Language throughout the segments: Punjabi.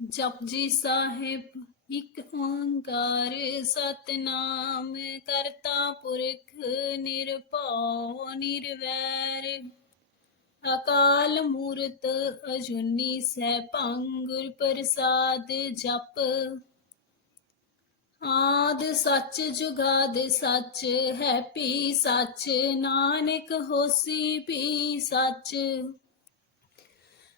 ਜਪਜੀ ਸਾਹਿਬ, ਇਕ ਓੰਕਾਰ ਸਤਨਾਮ ਕਰਤਾ ਪੁਰਖ ਨਿਰਭਉ ਨਿਰਵੈਰ। ਅਕਾਲ ਮੂਰਤ ਅਜੁਨੀ ਸੈਭੰ ਗੁਰ ਪ੍ਰਸਾਦ ਜਪ। ਆਦ ਸੱਚ ਜੁਗਾਦ ਸੱਚ ਹੈ ਪੀ ਸੱਚ, ਨਾਨਕ ਹੋਸੀ ਪੀ ਸੱਚ।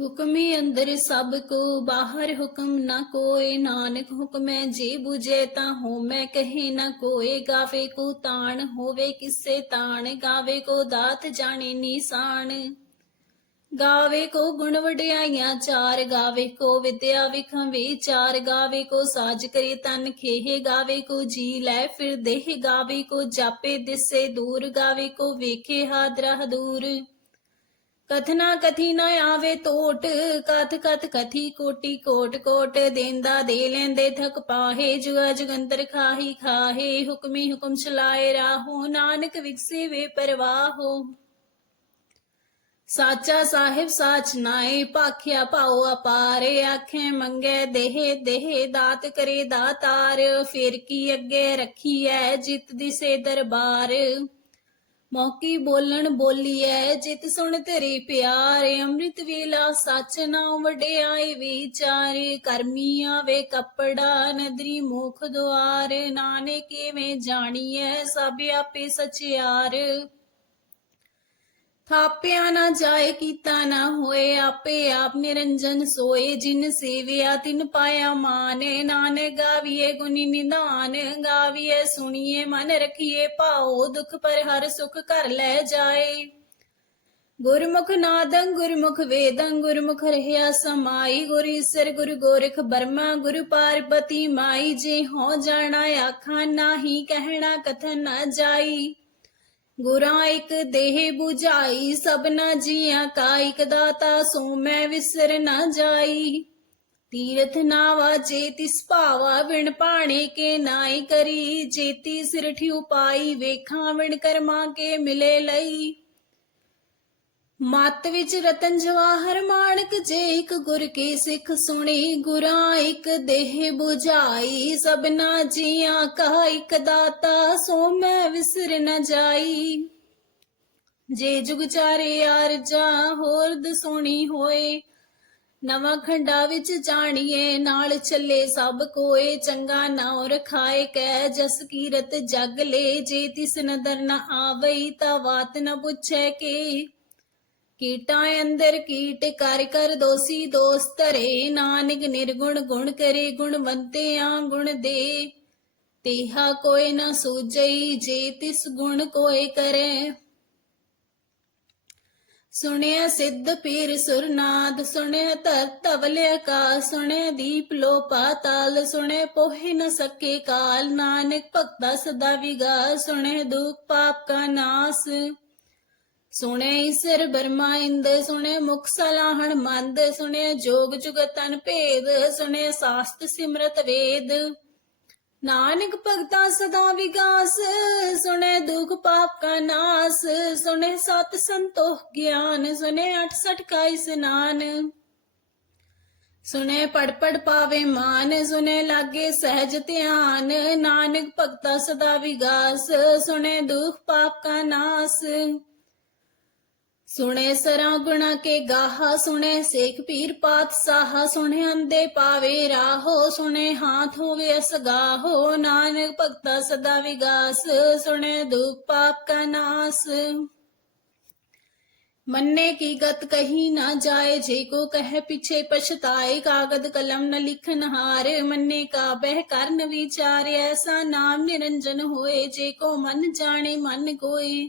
ਹੁਕਮੇ ਅੰਦਰ ਸਭ ਕੋ, ਬਾਹਰ ਹੁਕਮ ਨਾ ਕੋਏ। ਨਾਨਕ ਹੁਕਮੈ ਜੇ 부ਜੇ ਤਾਂ ਹੋਮੈ ਕਹੇ ਨਾ ਕੋਏ। ਗਾਵੇ ਕੋ ਤਾਣ, ਹੋਵੇ ਕਿਸੇ ਤਾਣ। ਗਾਵੇ ਕੋ ਦਾਤ ਜਾਣੇ ਨੀਸਾਨ। ਗਾਵੇ ਕੋ ਗੁਣ ਵਡਿਆਈਆਂ ਚਾਰ। ਗਾਵੇ ਕੋ ਵਿਦਿਆ ਵਿਖੰ ਵਿਚਾਰ। ਗਾਵੇ ਕੋ ਸਾਜ ਕਰੇ ਤਨ ਖੇਹੇ। ਗਾਵੇ ਕੋ ਜੀ ਲੈ ਫਿਰ ਦੇਹ। ਗਾਵੇ ਕੋ ਜਾਪੇ ਦਿਸੇ ਦੂਰ। ਗਾਵੇ ਕੋ ਵੇਖੇ ਹਾਦਰਾ ਦੂਰ ਕਥਨਾ ਕਥੀ ਨਾ ਆਵੇ ਟੋਟ ਕਥ ਕਥ ਕਥੀ ਕੋਟੀ ਕੋਟ ਕੋਟ ਦੇਂਦਾ ਦੇ ਲੈਂਦੇ ਥਕ ਪਾਹੇ ਜੁਗਾ ਜੁਗੰਤਰ ਖਾਹੀ ਖਾਹੇ, ਹੁਕਮੀ ਹੁਕਮ ਚਲਾਏ ਰਾਹੋ, ਨਾਨਕ ਵਿਗਸੇ ਵੇ ਪਰਵਾਹੋ। ਸਾਚਾ ਸਾਹਿਬ ਸਾਚ ਨਾਏ, ਭਾਖਿਆ ਭਾਉ ਅਪਾਰੇ, ਆਖੇ ਮੰਗੇ ਦੇਹ ਦੇਹ ਦਾਤ ਕਰੇ ਦਾਤਾਰ, ਫਿਰ ਕੀ ਅੱਗੇ ਰੱਖੀਐ, ਜਿਤ ਦਿਸੇ ਦਰਬਾਰ। ਮੌਕੀ ਬੋਲਣ ਬੋਲੀਐ, ਜਿਤ ਸੁਣ ਤੇਰੀ ਪਿਆਰੇ, ਅੰਮ੍ਰਿਤ ਵੇਲਾ ਸੱਚ ਨਾਮ ਵਡਿਆਈ ਵਿਚਾਰ ਕਰਮੀ ਆਵੇ ਕੱਪੜਾ, ਨਦਰੀ ਮੁਖ ਦੁਆਰ, ਨਾਨਕ ਕਿਵੇਂ ਜਾਣੀਐ, ਸਭ ਆਪੇ ਸਚਿਆਰ। ਥਾਪਿਆ ਨਾ ਜਾਏ, ਕੀਤਾ ਨਾ ਹੋਏ, ਆਪੇ ਆਪ ਨਿਰੰਜਨ ਸੋਏ। ਜਿਨ ਸੇਵਿਆ, ਤਿਨ ਪਾਇਆ ਮਾਨੇ। ਨਾਨਕ ਗਾਵੀਏ ਗੁਨੀ ਨਿਧਾਨ, ਗਾਵੀਏ ਸੁਣੀਏ, ਮਨ ਰਖੀਏ ਭਾਉ। ਦੁਖ ਪਰ ਹਰ ਸੁਖ ਕਰ ਲੈ ਜਾਏ। ਗੁਰਮੁਖ ਨਾਦੰ, ਗੁਰਮੁਖ ਵੇਦੰ, ਗੁਰਮੁਖ ਰਹਿਆ ਸਮਾਈ। ਗੁਰ ਈਸਰ, ਗੁਰ ਗੋਰਖ ਬਰਮਾ, ਗੁਰ ਪਾਰਬਤੀ ਮਾਈ। ਜੇ ਹੋ ਜਾਣਾ, ਆਖਾਂ, ਨਾਹੀ ਕਹਿਣਾ, ਕਥਨ ਨਾ ਜਾਈ। ਗੁਰਾਂ ਇੱਕ ਦੇਹ 부ਝਾਈ ਸਭਨਾ ਜੀਆਂ ਕਾ ਇਕ ਦਾਤਾ, ਸੋ ਮੈਂ ਵਿਸਰ ਨਾ ਜਾਈ। ਤੀਰਥ ਨਾਵਾ ਜੇ ਤਿਸ ਭਾਵਾ ਵਿਣ ਪਾਣੇ ਕੇ ਨਾਈ ਕਰੀ। ਜੇਤੀ ਸਿਰ ਠਿਉ ਪਾਈ, ਵੇਖਾਂ ਵਿਣ ਕਰਮਾ ਕੇ ਮਿਲੇ ਲਈ। ਮਤ ਵਿੱਚ ਰਤਨ ਜਵਾਹਰ ਮਾਣਕ ਜੇ ਇੱਕ ਗੁਰ ਕੀ ਸਿੱਖ ਸੁਣੀ, ਗੁਰਾਂ ਇੱਕ ਦੇਹ 부ਝਾਈ ਸਭਨਾ ਜੀਆਂ ਕਾ ਇੱਕ ਦਾਤਾ, ਸੋ ਮੈਂ ਵਿਸਰ ਨ ਜਾਈ। ਜੇ ਜੁਗ ਚਾਰੇ ਅਰਜਾ ਹੋਰ ਦਸੋਣੀ ਹੋਏ, ਨਵਾਂ ਖੰਡਾ ਵਿੱਚ ਜਾਣੀਏ, ਨਾਲ ਚੱਲੇ ਸਭ ਕੋਏ, ਚੰਗਾ ਨਾਉ ਰਖਾਏ ਕੈ ਜਸ ਕੀਰਤ ਜਗ ਲੈ, ਜੇ ਤਿਸ ਨਦਰ ਨ ਆਵਈ, ਤਾਂ ਬਾਤ ਨ ਪੁੱਛੈ ਕੇ। ਕੀਟਾਂ ਅੰਦਰ ਕੀਟ ਕਰ ਕਰ ਦੋਸੀ ਦੋਸਤ ਰੇ ਨਾਨਕ ਨਿਰਗੁਣ ਗੁਣ ਕਰੇ ਗੁਣਵੰਤਿਆਂ ਗੁਣ ਦੇ। ਤੇਹਾ ਕੋਈ ਨਾ ਸੂਝਈ, ਜੇ ਤਿਸ ਗੁਣ ਕੋਈ ਕਰੇ। ਸੁਣਿਆ ਸਿੱਧ ਪੀਰ ਸੁਰਨਾਦ, ਸੁਣਿਆ ਧਰ ਤਵਲਿਆ ਕਾ ਸੁਣਿਆ ਦੀਪ ਲੋ ਪਾਤਾਲ ਸੁਣਿਆ ਪੋਹਿ ਨ ਸਕੇ ਕਾਲ। ਨਾਨਕ ਭਗਤਾ ਸਦਾ ਵਿਗਾ ਸੁਣੇ ਦੁਖ ਪਾਪ ਕਾ ਨਾਸ। ਸੁਣੇ ਈਸਰ ਬਰਮਾ ਇੰਦ, ਸੁਣੇ ਮੁਖ ਸਲਾਹਣ ਮੰਦ, ਸੁਣੇ ਜੋਗ ਜੁਗਤਨ ਭੇਦ, ਸੁਣੇ ਸਾਸਤ ਸਿਮਰਤ ਵੇਦ। ਨਾਨਕ ਭਗਤਾ ਸਦਾ ਵਿਗਾਸ, ਸੁਣੇ ਦੁਖ ਪਾਪ ਕਾ ਨਾਸ, ਸੁਣੇ ਸਤ ਸੰਤੋਖ ਗਿਆਨ, ਸੁਣੇ 68 ਕਾ ਇਸਨਾਨ। ਸੁਣੇ ਪੜ ਪੜ ਪਾਵੇ ਮਾਨ, ਸੁਣੇ ਲਾਗੇ ਸਹਿਜ ਧਿਆਨ, ਨਾਨਕ ਭਗਤਾ ਸਦਾ ਵਿਗਾਸ, ਸੁਣੇ ਦੁਖ ਪਾਪ ਕਾ ਨਾਸ। ਸੁਣੇ ਸਰਾਂ ਗੁਣਾ ਕੇ ਗਾਹਾ, ਸੁਣੇ ਸੇਖ ਪੀਰ ਪਾਤ ਸਾਹਾ ਸੁਣੇ ਅੰਦੇ ਪਾਵੇ ਰਾਹੋ, ਸੁਣੇ ਹਾਥ ਹੋਵੇ ਅਸਗਾਹੋ, ਨਾਨਕ ਭਗਤਾ ਸਦਾ ਵਿਗਾਸ, ਸੁਣੇ ਦੁਖ ਪਾਪ ਕਾ ਨਾਸ। ਮੰਨੇ ਕੀ ਗਤ ਕਹੀ ਨਾ ਜਾਏ, ਜੇ ਕੋ ਕਹੇ ਪਿਛੇ ਪਛਤਾਏ, ਕਾਗਦ ਕਲਮ ਨ ਲਿਖਨ ਹਾਰ, ਮੰਨੇ ਕਾ ਬਹਿ ਕਰਨ ਵਿਚਾਰ, ਐਸਾ ਨਾਮ ਨਿਰੰਜਨ ਹੋਏ, ਜੇ ਕੋ ਮਨ ਜਾਣੇ ਮਨ ਕੋਏ।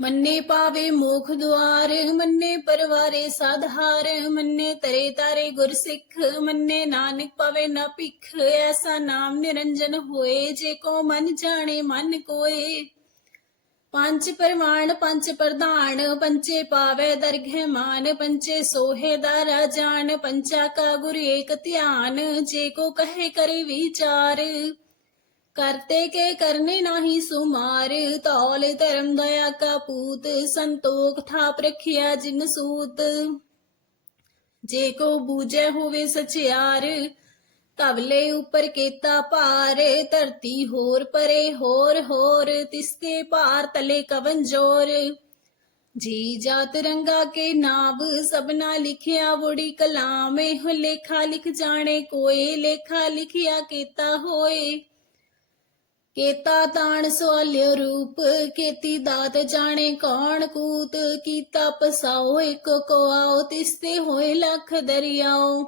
ਮੰਨੇ ਪਾਵੇ ਮੋਖ ਦੁਆਰ, ਮੰਨੇ ਪਰਵਾਰੇ ਸਾਧਾਰ ਮੰਨੇ ਤਰੇ ਤਾਰੇ ਗੁਰ ਸਿੱਖ, ਮੰਨੇ ਨਾਨਕ ਪਾਵੇ ਨਾ ਭਿਖ, ਐਸਾ ਨਾਮ ਨਿਰੰਜਨ ਹੋਏ, ਜੇ ਕੋ ਮਨ ਜਾਣੇ ਮਨ ਕੋਏ। ਪੰਜ ਪਰਮਾਨ ਪੰਜ ਪ੍ਰਧਾਨ ਪੰਚੇ ਪਾਵੇ ਦਰਗਹਿ ਮਾਨ ਪੰਚੇ ਸੋਹੇ ਦਾ ਰਾਜਾਨ ਪੰਚਾ ਕਾ ਗੁਰ ਏਕ ਧਿਆਨ, ਜੇ ਕੋ ਕਹੇ ਕਰੇ ਵਿਚਾਰ। ਕਰਤੇ ਕੇ ਕਰਨੇ ਨਾਹੀ ਸੁਮਾਰ ਤੌਲ ਧਰਮ ਦਇਆ ਕਾ ਪੂਤ, ਸੰਤੋਖ ਥਾਪ ਰਖਿਆ ਜਿਨ ਸੂਤ। ਜੇ ਕੋ ਬੂਝੈ ਹੋਵੇ ਸਚਿਆਰ ਤਵਲੇ ਉੱਪਰ ਕੀਤਾ ਭਾਰ, ਧਰਤੀ ਹੋਰ ਪਰੇ ਹੋਰ ਹੋਰ ਤਿਸਤੇ ਭਾਰ ਤਲੇ ਕਵਨ ਜੋਰ। ਜੀ ਜਾਤ ਰੰਗਾ ਕੇ ਨਾਮ ਸਭਨਾ ਲਿਖਿਆ ਵੜੀ ਕਲਾਮ ਇਹ ਲੇਖਾ ਲਿਖ ਜਾਣੇ ਕੋਏ, ਲੇਖਾ ਲਿਖਿਆ ਕੀਤਾ ਹੋਏ। ਕੇਤਾ ਤਾਣ ਸਵਾਲਿਓ ਰੂਪ ਕੀਤੀ ਦਾਤ ਜਾਣੇ ਕੌਣ ਕੂਤ, ਕੀਤਾ ਪਸਾਓ ਇੱਕ ਕੋ ਆਓ, ਤਿਸਤੇ ਹੋਏ ਲੱਖ ਦਰਿਆਓ।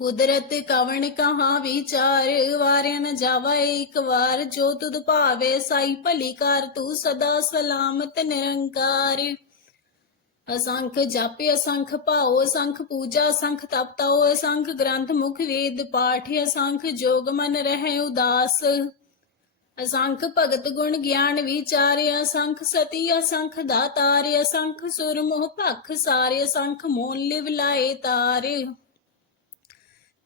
ਕੁਦਰਤ ਕਵਣ ਕਹਾ ਵਿਚਾਰ, ਵਾਰਿਆ ਨ ਜਾਵਾ ਇੱਕ ਵਾਰ, ਜੋ ਤੁਧ ਭਾਵੇ ਸਾਈ ਭਲੀ ਕਰ, ਤੂੰ ਸਦਾ ਸਲਾਮਤ ਨਿਰੰਕਾਰ। ਅਸੰਖ ਜਪ, ਅਸੰਖ ਭਾਉ, ਅਸੰਖ ਪੂਜਾ, ਅਸੰਖ ਤਪਤਾਉ, ਅਸੰਖ ਗ੍ਰੰਥ ਮੁਖ ਵੇਦ ਪਾਠ, ਅਸੰਖ ਜੋਗ ਮਨ ਰਹਿ ਉਦਾਸ। ਅਸੰਖ ਭਗਤ ਗੁਣ ਗਿਆਨ ਵਿਚਾਰ ਅਸੰਖ ਸਤੀ ਅਸੰਖ ਦਾਤਾਰ ਅਸੰਖ ਸੁਰ ਮੋਹ ਭਖ ਸਾਰੇ ਅਸੰਖ ਮੋਨ ਲਿਵ ਲਾਏ ਤਾਰ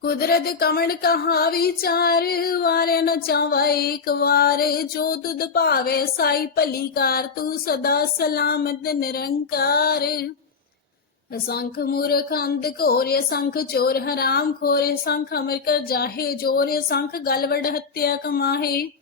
ਕੁਦਰਤ ਕਮਣ ਕਹਾ ਵਿਚਾਰ, ਵਾਰੇ ਨ ਚਾਵਾ ਇੱਕ ਵਾਰ। ਜੋ ਤੁਧ ਭਾਵੇ ਸਾਈ ਭਲੀ ਕਾਰ, ਤੂੰ ਸਦਾ ਸਲਾਮਤ ਨਿਰੰਕਾਰ। ਅਸੰਖ ਮੂਰਖ ਅੰਧ ਘੋਰ ਅਸੰਖ ਚੋਰ ਹਰਾਮ ਖੋਰ, ਸੰਖ ਅਮਰ ਕਰ ਜਾਹੇ ਜੋਰ ਸੰਖ ਗਲਵੜ ਹੱਤਿਆ ਕਮਾਹੇ।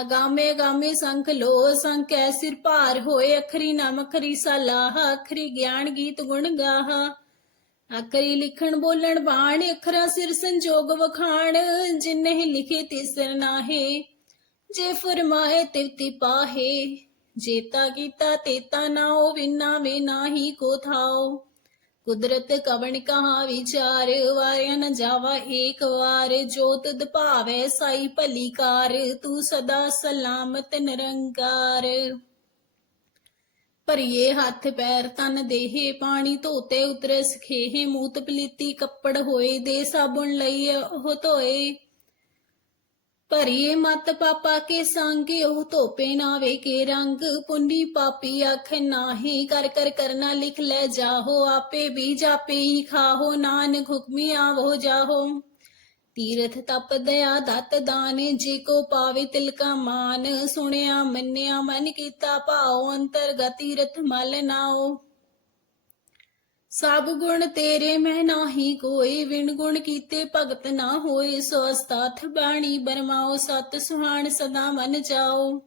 ਅਗਾਮੇ ਅਗਾਮੇ ਸੰਖ ਲੋ ਸੰਖ ਐ ਸਿਰ ਭਾਰ ਹੋਏ, ਅਖਰੀ ਨਾਮ ਅਖਰੀ ਸਲਾਹ ਅਖਰੀ ਗਿਆਨ ਗੀਤ ਗੁਣ ਗਾਹ। ਅਖਰੀ ਲਿਖਣ ਬੋਲਣ ਬਾਣ, ਅਖਰਾ ਸਿਰ ਸੰਜੋਗ ਵਖਾਣ, ਜਿਨਹਿ ਲਿਖੇ ਤਿਸਰ ਨਾਹੇ। ਜੇ ਫਰਮਾਏ ਤਿਵਤੀ ਪਾਹੇ, ਜੇਤਾ ਕੀਤਾ ਤੇਤਾ ਨਾਉ ਵਿਨਾ ਵੇ ਨਾਹੀ ਕੋ ਥਾਓ। ਕੁਦਰਤ ਕਵਣ ਕਹਾ ਵਿਚਾਰ, ਵਾਰਿਆ ਨ ਜਾਵਾ ਏਕ ਵਾਰ। ਜੋਤ ਤਦ ਭਾਵੇ ਸਾਈ ਭਲੀ ਕਾਰ ਤੂੰ ਸਦਾ ਸਲਾਮਤ ਨਿਰੰਕਾਰ। ਭਰੀਏ ਹੱਥ ਪੈਰ ਤਨ ਦੇਹੇ, ਪਾਣੀ ਧੋਤੇ ਉਤਰੇ ਸਖੇਹੇ ਮੂਤ ਪਲੀਤੀ ਕੱਪੜ ਹੋਏ, ਦੇ ਸਾਬੁਣ ਲਈ ਉਹ ਧੋਏ। ਭਰੀਏ ਮਤ ਪਾਪਾ ਕੇ ਸੰਗ, ਉਹ ਧੋਪੇ ਨਾਵੇ ਕੇ ਰੰਗ। ਪੁੰਨੀ ਪਾਪੀ ਅੱਖ ਨਾਹੀ, ਕਰ ਕਰ ਕਰਨਾ ਲਿਖ ਲੈ ਜਾਹੋ। ਆਪੇ ਵੀ ਜਾਪੇ ਹੀ ਖਾਹੋ ਨਾਨ ਹੁਕਮੀ ਆਵੋ ਜਾਹੋ। ਤੀਰਥ ਤਪ ਦਇਆ ਦਤ ਦਾਨ, ਜੇ ਕੋ ਪਾਵੇ ਤਿਲਕਾ ਮਾਨ। ਸੁਣਿਆ ਮੰਨਿਆ ਮਨ ਕੀਤਾ ਭਾਉ, ਅੰਤਰਗਤ ਤੀਰਥ ਮਲ ਨਾਓ ਸਭ ਗੁਣ ਤੇਰੇ ਮੈਂ ਨਾਹੀ ਕੋਈ ਵਿਣ ਗੁਣ ਕੀਤੇ ਭਗਤ ਨਾ ਹੋਏ, ਸੋ ਅਸਤਾਥ ਬਾਣੀ ਬਰਮਾਓ, ਸਤ ਸੁਹਾਣ ਸਦਾ ਮਨ ਜਾਓ।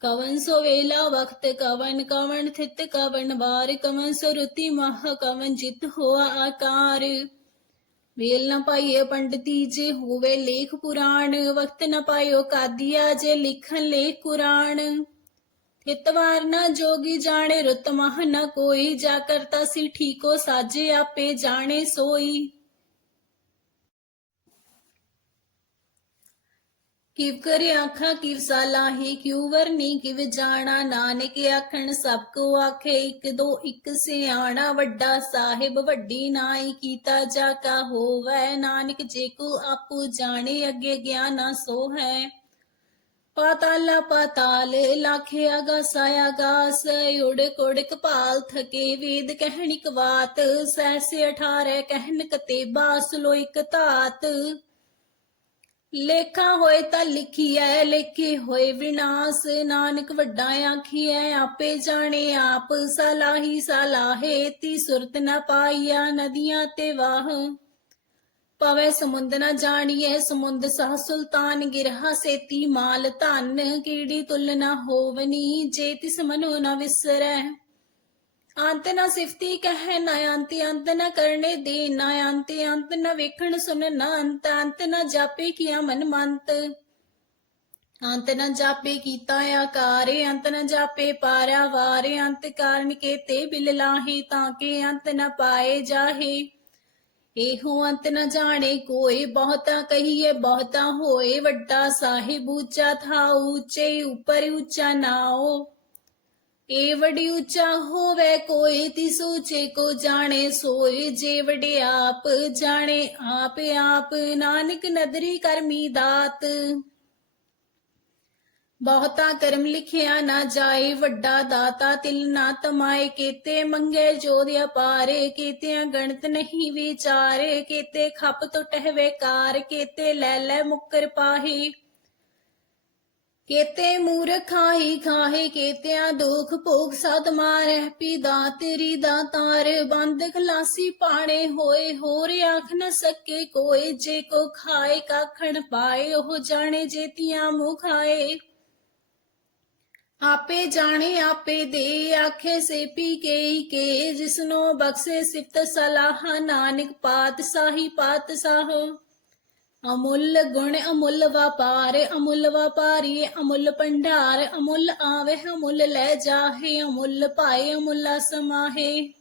ਕਵਨ ਸੋ ਵੇਲਾ ਵਕਤ ਕਵਨ ਕਵਨ ਥਿਤ ਕਵਨ ਵਾਰ, ਕਵਨ ਸੋ ਰੁਤੀ ਮਹ ਕਵਨ ਜਿਤ ਹੋਆ ਆਕਾਰ। ਵੇਲ ਨ ਪਾਈਏ ਪੰਡਤੀ ਜੇ ਹੋਵੇ ਲੇਖ ਪੁਰਾਣ ਵਕਤ ਨਾ ਪਾਇਓ ਕਾਦੀਆ ਜੇ ਲਿਖਣ ਲੇਖ ਕੁਰਾਨ। ਇਤਵਾਰ ਨਾ ਜੋਗੀ ਜਾਣੇ, ਰੁਤ ਮਹ ਨ ਕੋਈ। ਜਾ ਕਰਤਾ ਸੀ ਠੀਕੋ ਸਾਜੇ ਆਪੇ ਜਾਣੇ ਸੋਈ। ਕਿਵ ਕਰ ਆਖਾਂ, ਕਿਵ ਸਲਾਹੀ, ਕਿਉ ਵਰਨੀ, ਕਿਵ ਜਾਣਾ। ਨਾਨਕ ਆਖਣ, ਸਭ ਕੋ ਆਖੇ, ਇੱਕ ਦੋ ਇੱਕ ਸਿਆਣਾ, ਵੱਡਾ ਸਾਹਿਬ, ਵੱਡੀ ਨਾਈ, ਕੀਤਾ ਜਾ ਕਾ ਹੋਵੈ। ਨਾਨਕ ਜੇ ਕੋ ਆਪੂ ਜਾਣੇ, ਅੱਗੇ ਗਿਆਨਾ ਸੋ ਹੈ ਪਾਤਾਲਾ ਪਾਤਾਲ ਲਾਖੇ ਆਗਾਸ ਆਗਾਸ ਉੜ ਕੋੜ ਕਪਾਲ ਥਕੇ ਵੇਦ ਕਹਿਣਿਕ ਬਾਤ ਸੈਸੇ 18 ਕਹਿਨ ਕਤੇਬਾ, ਸਲੋ ਲੋਇਕ ਧਾਤ। ਲੇਖਾ ਹੋਏ ਤਾਂ ਲਿਖੀ ਐ ਲੇਖੇ ਹੋਏ ਵਿਨਾਸ਼, ਨਾਨਕ ਵੱਡਾ ਆਖੀ ਐ ਆਪੇ ਜਾਣੇ ਆਪ, ਸਲਾਹੀ ਸਲਾਹੇ, ਤੀ ਸੁਰਤ ਨਾ ਪਾਈਆ ਨਦੀਆਂ ਤੇ ਵਾਹ। ਪਵੇ ਸਮੁੰਦ ਨ ਜਾਣੀਐ, ਸਮੁੰਦ ਸਹ ਸੁਲਤਾਨ ਗਿਰਹਾ ਸੇਤੀ ਮਾਲ ਧਨ, ਕੀੜੀ ਤੁਲ ਨ ਹੋਵਨੀ, ਜੇ ਤਿਸ ਮਨੁ ਨ ਵਿਸਰੈ। ਅੰਤ ਨ ਸਿਫਤੀ ਕਹਿ, ਨ ਅੰਤ ਅੰਤ ਨ ਕਰਨੇ ਦੇ, ਨਾ ਅੰਤ ਅੰਤ ਨਾ ਵੇਖਣ ਸੁਣ ਨਾ ਅੰਤ ਅੰਤ ਨਾ ਜਾਪੇ ਕੀਆ ਮਨ ਮੰਤ। ਅੰਤ ਨਾ ਜਾਪੇ ਕੀਤਾ ਆਕਾਰ, ਅੰਤ ਨਾ ਜਾਪੇ ਪਾਰਾ ਵਾਰ, ਅੰਤ ਕਾਰਨ ਕੇ ਤੇ ਬਿਲ ਲਾਹੇ, ਤਾਂ ਕੇ ਅੰਤ ਨਾ ਪਾਏ ਜਾਹੇ। ਇਹੋ ਅੰਤ ਨ ਜਾਣੇ ਕੋਈ ਬਹੁਤਾ ਕਹੀਏ ਬਹੁਤਾ ਹੋਏ, ਵੱਡਾ ਸਾਹਿਬ ਉੱਚਾ ਥਾ ਉੱਚੇ, ਉਪਰ ਉੱਚਾ ਨਾਓ ਏ ਵਡੀ ਉੱਚਾ ਹੋਵੇ ਕੋਈ ਤਿਸ ਉੱਚੇ ਕੋ ਜਾਣੇ ਸੋਏ, ਜੇ ਵਡੇ ਆਪ ਜਾਣੇ ਆਪ ਆਪ। ਨਾਨਕ ਨਦਰੀ ਕਰਮੀ ਦਾਤ। ਬਹੁਤਾ ਕਰਮ ਲਿਖਿਆ ਨਾ ਜਾਏ, ਵੱਡਾ ਦਾਤਾ ਤਿਲ ਨਾ ਤਮਾਏ, ਕੀਤੇ ਮੰਗੇ ਜੋਦ ਅਪਾਰੇ, ਕੀਤਿਆਂ ਗਣਤ ਨਹੀਂ ਵਿਚਾਰੇ, ਕੀਤੇ ਖੱਪ ਟੁੱਟਹਿ ਵੇਕਾਰ ਕੀਤੇ ਲੈ ਲੈ ਮੁਕਰ ਪਾਹੀ। ਕੇਤੇ ਮੂਰਖ ਖਾਹੀ ਖਾਹੇ, ਕੇਤਿਆਂ ਦੁਖ ਭੋਗ ਸਦ ਮਾਰੈ ਪੀਦਾ ਤੇਰੀ ਦਾਤਾਰ ਬੰਦ ਖਲਾਸੀ ਪਾਣੇ ਹੋਏ, ਹੋਰ ਆਖ ਨ ਸਕੇ ਕੋਈ ਜੇ ਕੋ ਖਾਏ, ਕਾਖਣ ਪਾਏ, ਉਹ ਜਾਣੇ ਜੇਤੀਆਂ ਮੁਖ ਖਾਏ। ਆਪੇ ਜਾਣੇ, ਆਪੇ ਦੇ, ਆਖੇ ਸੇ ਪੀ ਕੇ ਕੇ, ਜਿਸਨੋ ਬਖਸ਼ੇ ਸਿਫਤ ਸਲਾਹ, ਨਾਨਕ ਪਾਤ ਸਾਹੀ ਪਾਤ ਸਾਹ ਅਮੁੱਲ ਗੁਣ ਅਮੁੱਲ ਵਪਾਰ, ਅਮੁੱਲ ਵਪਾਰੀ ਅਮੁੱਲ ਭੰਡਾਰ, ਅਮੁੱਲ ਆਵੇ ਅਮੁੱਲ ਲੈ ਜਾਹੇ, ਅਮੁੱਲ ਪਾਏ ਅਮੁੱਲ ਸਮਾਹੇ।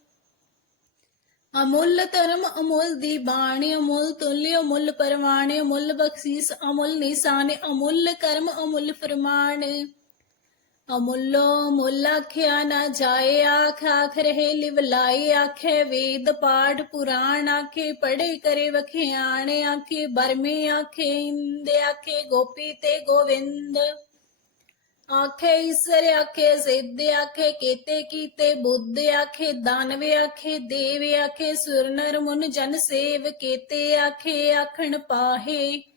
ਅਮੁੱਲ ਧਰਮ ਅਮੁੱਲ ਦੀ ਬਾਣੀ, ਅਮੁੱਲ ਤੁल्य ਅਮੁੱਲ ਪਰਵਾਣ, ਅਮੁੱਲ ਬਖਸ਼ੀਸ ਅਮੁੱਲ ਨਿਸ਼ਾਨ, ਅਮੁੱਲ ਕਰਮ ਅਮੁੱਲ ਫਰਮਾਨ। ਅਮੁੱਲੋ ਮੁੱਲ ਆਖਿਆ ਨਾ ਜਾਏ, ਆਖ ਆਖ ਰਹੇ ਲਿਵਲਾਈ ਆਖੇ ਵੇਦ ਪਾਠ ਪੁਰਾਣ, ਆਖੇ ਪੜੇ ਕਰੇ ਵਖਿਆਣ, ਆਖੇ ਬਰਮੇ, ਆਖੇ ਇੰਦ, ਆਖੇ ਗੋਪੀ ਤੇ ਗੋਵਿੰਦ। ਆਖੇ ਈਸਰ, ਆਖੇ ਸਿੱਧ, ਆਖੇ ਕੀਤੇ ਕੀਤੇ ਬੁੱਧ, ਆਖੇ ਦਾਨਵ, ਆਖੇ ਦੇਵ, ਆਖੇ ਸੁਰ ਨਰ ਮੁਨ ਜਨ ਸੇਵ ਕੀਤੇ, ਆਖੇ ਆਖਣ ਪਾਹੇ।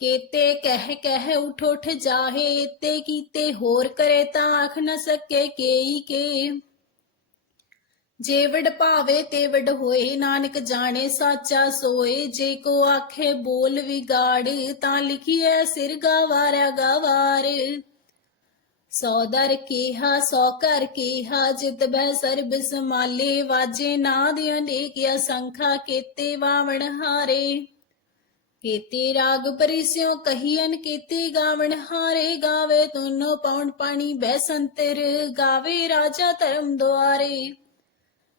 ਕੀਤੇ ਕਹਿ ਕਹਿ ਉਠ ਉਠ ਜਾਹੇ, ਤੇ ਕੀਤੇ ਹੋਰ ਕਰੇ ਤਾਂ ਆਖ ਨਾ ਸਕੇ ਕੇਈ ਕੇ। ਜੇ ਵਡ ਭਾਵੇ ਤੇ ਵਡ ਹੋਏ, ਨਾਨਕ ਜਾਣੇ ਸਾਚਾ ਸੋਏ। ਜੇ ਕੋ ਆਖੇ ਬੋਲ ਵਿਗਾੜ, ਤਾਂ ਲਿਖੀਐ ਸਿਰ ਗਵਾਰਿਆ ਗਵਾਰ। ਸੌ ਦਰ ਕੀਹਾ, ਸੌ ਕਰ ਕੀਹਾ, ਜਿਤ ਬਹਿ ਸਰਬ ਸਮਾਲੇ ਵਾਜੇ ਨਾਦ ਅਨੇਕ ਅਸੰਖਾ, ਕੀਤੇ ਵਾਵਣ ਹਾਰੇ। ਕੀਤੇ ਰਾਗ ਪਰਿਸਿਓ ਕਹੀਨ ਕੀਤੇ ਗਾਵਣ, ਹਾਰੇ ਗਾਵੇ ਤੁਨੋ ਪੌਣ ਪਾਣੀ ਬੈ ਸੰਤਰ ਗਾਵੇ ਰਾਜਾ ਧਰਮ ਦੁਆਰੇ।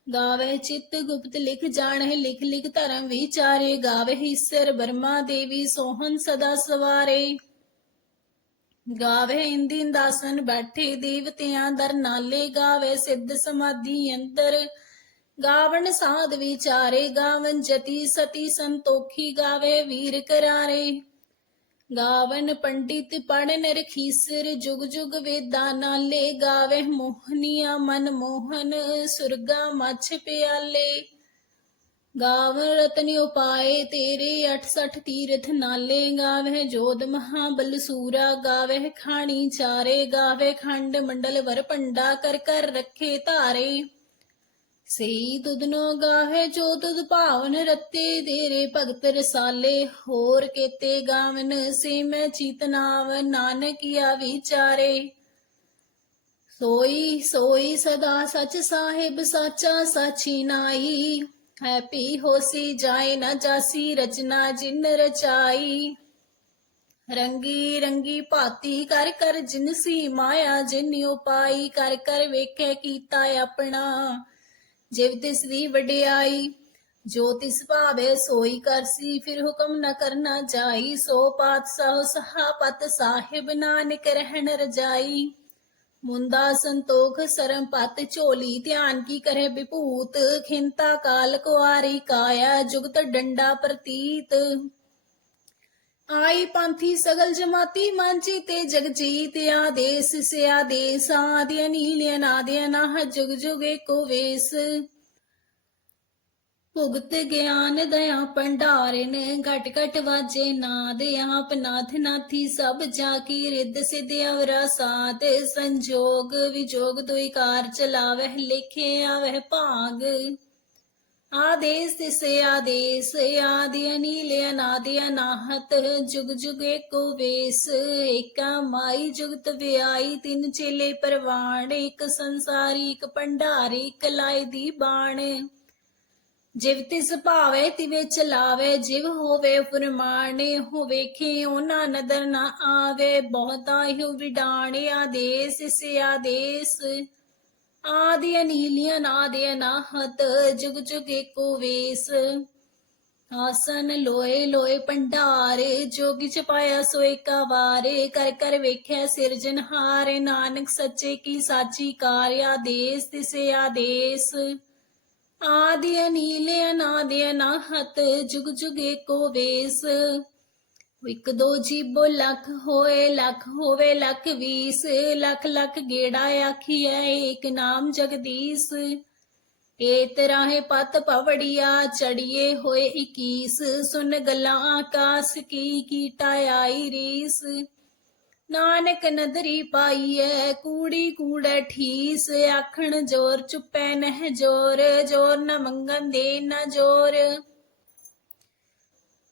ਗਾਵੇ ਚਿਤ ਗੁਪਤ ਲਿਖ ਜਾਣਹਿ, ਲਿਖ ਲਿਖ ਧਰਮ ਵਿਚਾਰੇ, ਗਾਵੇ ਈਸਰ ਬਰਮਾ ਦੇਵੀ ਸੋਹਨ ਸਦਾ ਸਵਾਰੇ। ਗਾਵੇ ਇੰਦਿਨ ਦਾਸਨ ਬੈਠੇ ਦੇਵਤਿਆਂ ਦਰ ਨਾਲੇ, ਗਾਵੇ ਸਿੱਧ ਸਮਾਧੀ ਅੰਦਰ ਗਾਵਣ ਸਾਧ ਵਿਚਾਰੇ ਗਾਵਨ ਜਤੀ ਸਤੀ ਸੰਤੋਖੀ ਗਾਵੇ ਵੀਰ ਕਰਾਰੇ। ਗਾਵਨ ਪੰਡਿਤ ਪੜਨ ਰਖੀਸਰ ਜੁਗ ਜੁਗ ਵੇਦਾਂ ਨਾਲੇ ਗਾਵੇ ਮੋਹਨੀਆ ਮਨ ਮੋਹਨ, ਸੁਰਗਾ ਮੱਛ ਪਿਆਲੇ। ਗਾਵਨ ਰਤਨ ਉਪਾਏ ਤੇਰੇ 68 ਤੀਰਥ ਨਾਲੇ ਗਾਵੇ ਜੋਧ ਮਹਾਬਲ ਸੂਰਾ ਗਾਵੇ ਖਾਣੀ ਚਾਰੇ, ਗਾਵੇ ਖੰਡ ਮੰਡਲ ਵਰ ਪੰਡਾ ਕਰ ਕਰ ਰੱਖੇ ਧਾਰੇ। ਸਈ ਤੁਧਨੋ ਗਾਹੇ ਜੋ ਤੁਧ ਭਾਵਨ ਰਤੇ, ਤੇਰੇ ਭਗਤ ਰਸਾਲੇ, ਹੋਰ ਕੀਤੇ ਗਾਵਨ ਸੇ ਮੈਂ ਚੀਤਨਾਵ ਨਾਨਕਿਆ ਵਿਚਾਰੇ। ਸੋਈ ਸੋਈ ਸਦਾ ਸਚ ਸਾਹਿਬ, ਸਾਚਾ ਸਾਚੀ ਨਾਈ। ਹੈਪੀ ਹੋਸੀ ਜਾਏ ਨਾ ਜਾਸੀ, ਰਚਨਾ ਜਿਨ ਰਚਾਈ। ਰੰਗੀ ਰੰਗੀ ਭਾਤੀ ਕਰ ਕਰ ਜਿਨਸੀ ਮਾਇਆ, ਜਿਨ ਉਪਾਈ। ਕਰ ਕਰ ਵੇਖੇ ਕੀਤਾ ਆਪਣਾ। ਜਿਵ ਤਿਸ ਦੀ ਵਡਿਆਈ, ਜੋ ਤਿਸ ਭਾਵੇ ਸੋਈ ਕਰਸੀ ਫਿਰ ਹੁਕਮ ਨ ਕਰਨਾ ਜਾਈ। ਸੋ ਪਾਤਸ਼ਾਹ ਸਹਾਪਤ ਸਾਹਿਬ ਨਾਨਕ ਰਹਿਣ ਰਜਾਈ। ਮੁੰਦਾ ਸੰਤੋਖ ਸਰਮ ਪਤ ਝੋਲੀ, ਧਿਆਨ ਕੀ ਕਰੇ ਵਿਭੂਤ ਖਿੰਤਾ ਕਾਲ ਕੁਆਰੀ ਕਾਇਆ, ਜੁਗਤ ਡੰਡਾ ਪ੍ਰਤੀਤ। ਆਈ ਪੰਥੀ ਸਗਲ ਜਮਾਤੀ ਮਾਂਚੀ ਤੇ ਜਗਜੀਤ ਆਦੇਸ ਸੇ ਆਦੇਸ ਆਦਿ ਨੀਲਿਆ ਅਨਾਦਿ ਅਨਾਹ ਜੁਗ ਜੁਗ ਏਕੋ ਵੇਸ। ਭੁਗਤ ਗਿਆਨ ਦਇਆ ਭੰਡਾਰਨ, ਘਟ ਘਟ ਵਾਜੇ ਨਾਦ, ਆਪ ਨਾਥ ਨਾਥੀ ਸਭ ਜਾ ਕੀ ਰਿੱਧ ਸਿਧ ਅਵਰਾ ਸਾਧ ਸੰਜੋਗ ਵਿਜੋਗ ਦੁਇ ਕਾਰ ਚਲਾਵਹਿ, ਲਿਖੇ ਆਵਹਿ ਭਾਗ। ਆਦੇਸ ਤਿਸੇ ਆਦੇਸ, ਆਦਿ ਅਨੀਲ ਅਨਾਦਿ ਅਨਾਹਤ, ਜੁਗ ਜੁਗ ਏਕੋ ਵੇਸ, ਏਕਾ ਮਾਈ ਜੁਗਤ ਵਿਆਈ, ਤਿੰਨ ਚੇਲੇ ਪਰਵਾਣ, ਇੱਕ ਸੰਸਾਰੀ, ਇੱਕ ਭੰਡਾਰੀ, ਇੱਕ ਲਾਇ ਦੀ ਬਾਣ। ਜਿਵ ਤਿਸ ਭਾਵੇ, ਤਿਵੇ ਚਲਾਵੇ, ਜਿਵ ਹੋਵੇ ਫਰਮਾਨੇ ਹੋ ਵੇਖੇ ਉਹਨਾਂ ਨਦਰ ਨਾ ਆਵੇ, ਬਹੁਤਾ ਹੀ ਵਿਡਾਣੇ, ਆਦੇਸ ਸੇ ਆਦੇਸ। ਆਦਿ ਅਨੀਲਿਆ ਨਾਦਿ ਅਨਾਹਤ, ਜੁਗ ਜੁਗ ਏਕੋ ਵੇਸ। ਆਸਨ ਲੋਏ ਲੋਏ ਭੰਡਾਰੇ, ਜੋਗੀ ਚ ਪਾਇਆ ਸੋਏ ਕਾ ਕਰ ਕਰ ਵੇਖਿਆ ਸਿਰਜਨਹਾਰੇ ਨਾਨਕ ਸੱਚੇ ਕੀ ਸਾਚੀ ਕਾਰ ਆਦੇਸ ਤਿਸੇ ਆਦੇਸ। ਆਦਿ ਅਨੀਲ ਅਨਾਦਿ ਅਨਾਹਤ, ਜੁਗ ਜੁਗ ਏਕੋ ਵੇਸ। ਇੱਕ ਦੋ ਜੀਬੋ ਲੱਖ ਹੋਏ, ਲੱਖ ਹੋਵੇ, ਲੱਖ ਵੀਸ, ਲੱਖ ਲੱਖ ਗੇੜਾ ਆਖੀਐ, ਏਕ ਨਾਮ ਜਗਦੀਸ਼। ਏ ਤਰਾਹੇ ਪਤ ਪਵੜੀਆ, ਚੜੀਏ ਹੋਏ 21 ਸੁਨ ਗੱਲਾਂ ਆਕਾਸ ਕੀ ਕੀਟਾ ਆਈ ਰੀਸ। ਨਾਨਕ ਨਦਰੀ ਪਾਈਐ, ਕੂੜੀ ਕੂੜੈ ਠੀਸ। ਆਖਣ ਜੋਰ ਚੁੱਪੈ ਨਹਿ ਜੋਰ ਜੋਰ ਨ ਮੰਗਨ ਦੇ ਨ ਜੋਰ।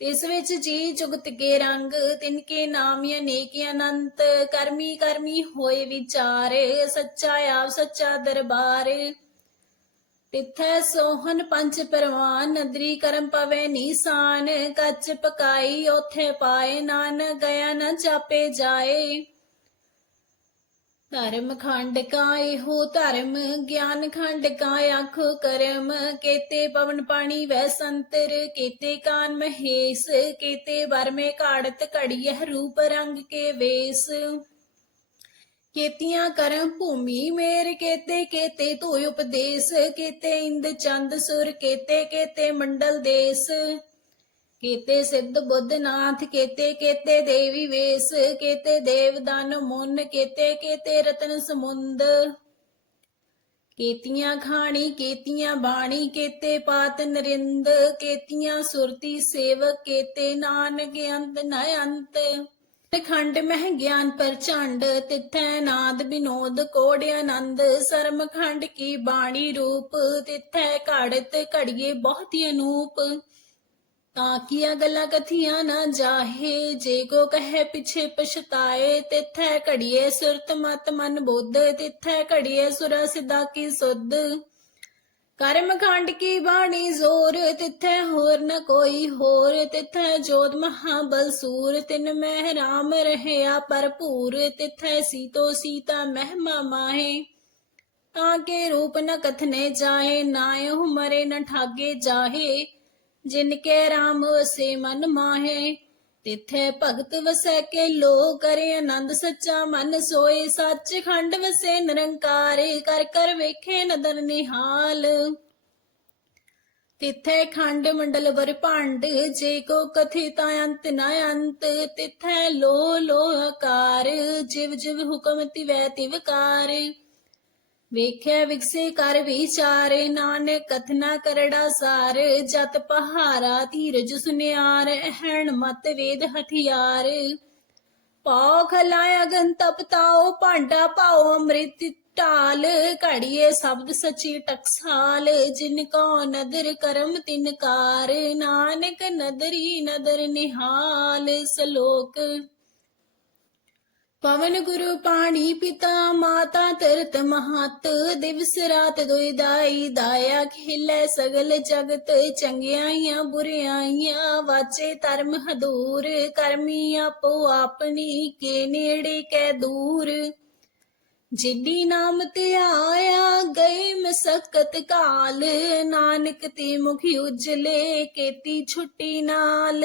ਤਿਸ ਵਿੱਚ ਜੀ ਜੁਗਤ ਕੇ ਰੰਗ, ਤਿਨ ਕੇ ਨਾਮ ਅਨੇਕ ਅਨੰਤ, ਕਰਮੀ ਕਰਮੀ ਹੋਏ ਵਿਚਾਰ, ਸੱਚਾ ਆਪ ਸੱਚਾ ਦਰਬਾਰ। ਤਿਥੈ ਸੋਹਨ ਪੰਜ ਪਰਵਾਨ, ਨਦਰੀ ਕਰਮ ਪਵੇ ਨੀਸਾਨ, ਕੱਚ ਪਕਾਈ ਉਥੇ ਪਾਏ ਨਾਨ ਗਿਆ ਨਾ ਚਾਪੇ ਜਾਏ। ਧਰਮ ਖੰਡ ਕਾਏ ਹੋ ਧਰਮ, ਗਿਆਨ ਖੰਡ ਕਾ ਆਖੋ ਕਰਮ, ਕੇਤੇ ਪਵਨ ਪਾਣੀ ਵੈ ਸੰਤਰ, ਕੇਤੇ ਕਾਨ ਮਹੇਸ਼, ਕੇਤੇ ਵਰਮੇ ਘਾੜਤ ਘੜੀਐ ਰੂਪ ਰੰਗ ਕੇ ਵੇਸ। ਕੇਤੀਆਂ ਕਰਮ ਭੂਮੀ ਮੇਰ, ਕੇਤੇ ਕੇਤੇ ਤੋ ਉਪਦੇਸ਼, ਕੇਤੇ ਇੰਦ ਚੰਦ ਸੁਰ, ਕੇਤੇ ਕੇਤੇ ਮੰਡਲ ਦੇਸ। ਕੇਤੇ ਸਿੱਧ ਬੁੱਧ ਨਾਥ, ਕੇਤੇ ਕੇਤੇ ਦੇਵੀ ਵੇਸ, ਕੇਤੇ ਦੇਵ ਦਾਨ ਮੁੰਨ, ਕੇਤੇ ਕੇਤੇ ਰਤਨ ਸਮੁੰਦ। ਕੇਤੀਆਂ ਖਾਣੀ, ਕੇਤੀਆਂ ਬਾਣੀ, ਕੇਤੇ ਪਾਤ ਨਰਿੰਦ, ਕੇਤੀਆਂ ਸੁਰਤੀ ਸੇਵਕ, ਕੇਤੇ ਨਾਨਕ ਅੰਤ ਨ ਅੰਤ। ਖੰਡ ਮਹਿ ਗਿਆਨ ਪ੍ਰਚੰਡ, ਤਿਥੈ ਨਾਦ ਬਿਨੋਦ ਕੋੜ ਆਨੰਦ। ਸਰਮ ਖੰਡ ਕੀ ਬਾਣੀ ਰੂਪ, ਤਿਥੈ ਘੜਤ ਘੜੀਏ ਬਹੁਤੀ ਅਨੂਪ। ਤਾਂ ਕੀਆਂ ਗੱਲਾਂ ਕਥੀਆਂ ਨਾ ਜਾਹੇ। ਜੇ ਕੋ ਕਹੇ ਪਿਛੇ ਪਛਤਾਏ, ਤਿਥੈ ਘੜੀਏ ਸੁਰਤ ਮਤ ਮਨ ਬੁੱਧ, ਤਿਥੈ ਘੜੀਏ ਸੁਰ ਸਿਦਾ ਕੀ ਸੁਧ। ਕਰਮ ਖੰਡ ਕੀ ਬਾਣੀ ਜ਼ੋਰ, ਤਿਥੈ ਹੋਰ ਨ ਕੋਈ ਹੋਰ। ਤਿਥੈ ਜੋਤ ਮਹਾਬਲ ਬਲਸੂਰ ਤਿਨ ਮਹਿ ਰਾਮ ਰਹਿਆ ਭਰਪੂਰ। ਤਿਥੈ ਸੀਤੋ ਸੀਤਾ ਮਹਿਮਾ ਮਾਹੇ। ਤਾਂ ਕੇ ਰੂਪ ਨ ਕਥਨੇ ਜਾਏ ਨਾਇਓ ਮਰੇ ਨ ਠਾਗੇ ਜਾਹੇ। ਜਿਨ ਕੇ ਰਾਮ ਵਸੇ ਮਨ ਮਾਹੇ, ਤਿਥੈ ਭਗਤ ਵਸੈ ਕੇ ਲੋ ਕਰੇ ਆਨੰਦ ਸੱਚਾ ਮਨ ਸੋਏ ਸੱਚ ਖੰਡ ਵਸੇ ਨਿਰੰਕਾਰ, ਕਰ ਕਰ ਵੇਖੇ ਨਦਰ ਨਿਹਾਲ। ਤਿਥੈ ਖੰਡ ਮੰਡਲ ਵਰ ਭਾਂਡ, ਜੇ ਕੋ ਕਥਿਤਾ ਅੰਤ ਨ ਅੰਤ, ਤਿਥੈ ਲੋ ਲੋ ਆਕਾਰ, ਜਿਵ ਜਿਵ ਹੁਕਮ ਤਿਵੈ ਤਿਵਕਾਰ ਵੇਖਿਆ ਵਿਗਸੇ ਕਰ ਵਿਚਾਰੇ, ਨਾਨਕ ਕਥਨਾ ਕਰੜਾ ਸਾਰ, ਜਤ ਪਹਾਰਾ ਧੀਰਜ ਸੁਨਿਆਰ, ਅਹਣ ਮਤ ਵੇਦ ਹਥਿਆਰ। ਪਾਉ ਖਲਾਇਆ ਗਨ ਤਪਤਾਓ ਭਾਂਡਾ ਪਾਓ ਅੰਮ੍ਰਿਤ ਢਾਲ। ਘੜੀਏ ਸ਼ਬਦ ਸਚੀ ਟਕਸਾਲ, ਜਿਨ ਕੋ ਨਦਰ ਕਰਮ ਤਿਨਕਾਰ ਨਾਨਕ ਨਦਰੀ ਨਦਰ ਨਿਹਾਲ, ਸਲੋਕ ਪਵਨ ਗੁਰੂ ਪਾਣੀ ਪਿਤਾ, ਮਾਤਾ ਤਰਤ ਮਹਤ, ਦਿਵਸ ਰਾਤ ਦੁਇ ਦਾਇਆ ਖਿਲੇ ਸਗਲ ਜਗਤ, ਚੰਗਿਆਈਆਂ ਬੁਰਿਆਈਆਂ, ਵਾਚੇ ਧਰਮ ਹਦੂਰ, ਕਰਮੀ ਆਪੋ ਆਪਣੀ, ਕੇ ਨੇੜੇ ਕੈ ਦੂਰ। ਜਿਨੀ ਨਾਮ ਤੇ ਆਇਆ, ਗਏ ਮਸਕਤ ਕਾਲ। ਨਾਨਕ ਤੇ ਮੁਖੀ ਉਜਲੇ, ਕੀਤੀ ਛੁੱਟੀ ਨਾਲ।